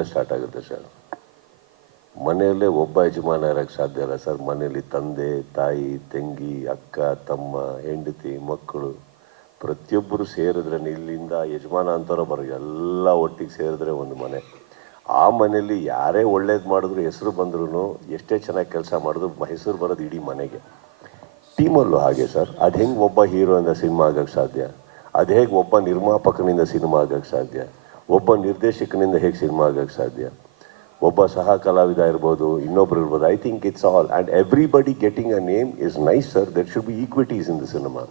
ಮನೆಯಿಂದ ಸ್ಟಾರ್ಟ್ ಆಗುತ್ತೆ ಸರ್. ಮನೆಯಲ್ಲೇ ಒಬ್ಬ ಯಜಮಾನ ಇರೋಕ್ಕೆ ಸಾಧ್ಯ ಇಲ್ಲ ಸರ್. ಮನೆಯಲ್ಲಿ ತಂದೆ ತಾಯಿ ತಂಗಿ ಅಕ್ಕ ತಮ್ಮ ಹೆಂಡತಿ ಮಕ್ಕಳು ಪ್ರತಿಯೊಬ್ಬರು ಸೇರಿದ್ರೆ, ಇಲ್ಲಿಂದ ಯಜಮಾನ ಅಂತವ್ರು ಬರೋ ಎಲ್ಲ ಒಟ್ಟಿಗೆ ಸೇರಿದ್ರೆ ಒಂದು ಮನೆ. ಆ ಮನೆಯಲ್ಲಿ ಯಾರೇ ಒಳ್ಳೇದು ಮಾಡಿದ್ರು ಹೆಸರು ಬಂದ್ರೂ, ಎಷ್ಟೇ ಚೆನ್ನಾಗಿ ಕೆಲಸ ಮಾಡಿದ್ರು ಹೆಸರು ಬರೋದು ಇಡೀ ಮನೆಗೆ. ಟೀಮಲ್ಲೂ ಹಾಗೆ ಸರ್. ಅದು ಹೆಂಗೆ ಒಬ್ಬ ಹೀರೋಯಿಂದ ಸಿನಿಮಾ ಆಗೋಕ್ಕೆ ಸಾಧ್ಯ? ಅದು ಹೇಗೆ ಒಬ್ಬ ನಿರ್ಮಾಪಕನಿಂದ ಸಿನಿಮಾ ಆಗೋಕ್ಕೆ ಸಾಧ್ಯ? ಒಬ್ಬ ನಿರ್ದೇಶಕನಿಂದ ಹೇಗೆ ಸಿನಿಮಾ ಆಗೋಕ್ಕೆ ಸಾಧ್ಯ? ಒಬ್ಬ ಸಹ ಕಲಾವಿದ ಇರ್ಬೋದು, ಇನ್ನೊಬ್ರು ಇರ್ಬೋದು. I think it's all and everybody getting a name is nice sir. There should be equities in the cinema.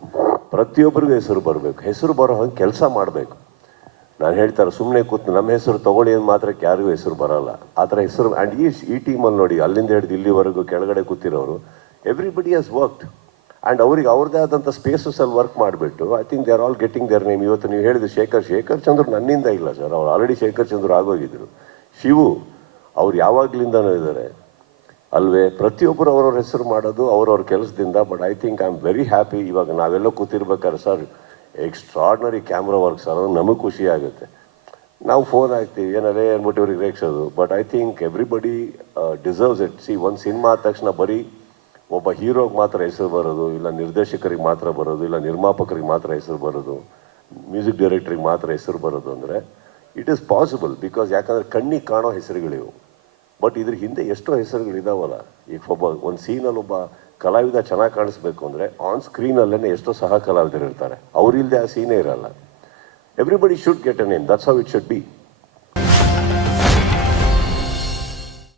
ಪ್ರತಿಯೊಬ್ಬರಿಗೂ ಹೆಸರು ಬರಬೇಕು, ಹೆಸರು ಬರೋ ಹಂಗೆ ಕೆಲಸ ಮಾಡಬೇಕು. ನಾನು ಹೇಳ್ತಾರೆ ಸುಮ್ಮನೆ ಕೂತು ನಮ್ಮ ಹೆಸರು ತೊಗೊಳ್ಳಿ ಅಂತ ಮಾತ್ರಕ್ಕೆ ಯಾರಿಗೂ ಹೆಸರು ಬರೋಲ್ಲ. ಆ ಥರ ಹೆಸರು. ಆ್ಯಂಡ್ ಈ ಟೀಮಲ್ಲಿ ನೋಡಿ, ಅಲ್ಲಿಂದ ಹಿಡಿದು ಇಲ್ಲಿವರೆಗೂ ಕೆಳಗಡೆ ಕೂತಿರೋರು ಎವ್ರಿಬಡಿ ಹ್ಯಾಸ್ ವರ್ಕ್ಡ್. ಆ್ಯಂಡ್ ಅವ್ರಿಗೆ ಅವ್ರದ್ದೇ ಆದಂಥ ಸ್ಪೇಸಸಲ್ಲಿ ವರ್ಕ್ ಮಾಡಿಬಿಟ್ಟು I think they are all getting there name. ಇವತ್ತು ನೀವು ಹೇಳಿದ ಶೇಖರ್ ಚಂದ್ರ ನನ್ನಿಂದ ಇಲ್ಲ ಸರ್. ಅವ್ರು ಆಲ್ರೆಡಿ ಶೇಖರ್ ಚಂದ್ರ ಆಗೋಗಿದ್ರು. ಶಿವು ಅವ್ರು ಯಾವಾಗಲಿಂದನೂ ಇದ್ದಾರೆ ಅಲ್ವೇ. ಪ್ರತಿಯೊಬ್ಬರು ಅವ್ರವ್ರ ಹೆಸರು ಮಾಡೋದು ಅವ್ರವ್ರ ಕೆಲಸದಿಂದ. But I think I am very happy. ಇವಾಗ ನಾವೆಲ್ಲ ಕೂತಿರ್ಬೇಕಾದ್ರೆ sir extraordinary camera work sir, ಅದು ನಮಗೆ ಖುಷಿ ಆಗುತ್ತೆ. ನಾವು ಫೋನ್ ಹಾಕ್ತೀವಿ ಏನಾರೇ ಅಂದ್ಬಿಟ್ಟು ಇವ್ರಿಗೆ ರೇಗಿಸೋದು. But I think everybody deserves it. See, ಒಂದು ಸಿನಿಮಾ ಆದ ತಕ್ಷಣ ಬರೀ ಒಬ್ಬ ಹೀರೋಗೆ ಮಾತ್ರ ಹೆಸರು ಬರೋದು, ಇಲ್ಲ ನಿರ್ದೇಶಕರಿಗೆ ಮಾತ್ರ ಬರೋದು, ಇಲ್ಲ ನಿರ್ಮಾಪಕರಿಗೆ ಮಾತ್ರ ಹೆಸರು ಬರೋದು, ಮ್ಯೂಸಿಕ್ ಡೈರೆಕ್ಟ್ರಿಗೆ ಮಾತ್ರ ಹೆಸರು ಬರೋದು ಅಂದರೆ ಇಟ್ ಈಸ್ ಪಾಸಿಬಲ್. ಬಿಕಾಸ್ ಯಾಕಂದರೆ ಕಣ್ಣಿಗೆ ಕಾಣೋ ಹೆಸರುಗಳಿವು. ಬಟ್ ಇದ್ರ ಹಿಂದೆ ಎಷ್ಟೋ ಹೆಸರುಗಳಿದಾವಲ್ಲ. ಈಗ ಒಂದು ಸೀನಲ್ಲಿ ಒಬ್ಬ ಕಲಾವಿದ ಚೆನ್ನಾಗಿ ಕಾಣಿಸ್ಬೇಕು ಅಂದರೆ ಆನ್ ಸ್ಕ್ರೀನಲ್ಲೇ ಎಷ್ಟೋ ಸಹ ಕಲಾವಿದರು ಇರ್ತಾರೆ. ಅವರಿಲ್ಲದೆ ಆ ಸೀನೇ ಇರಲ್ಲ. Everybody should get a name. That's how it should be.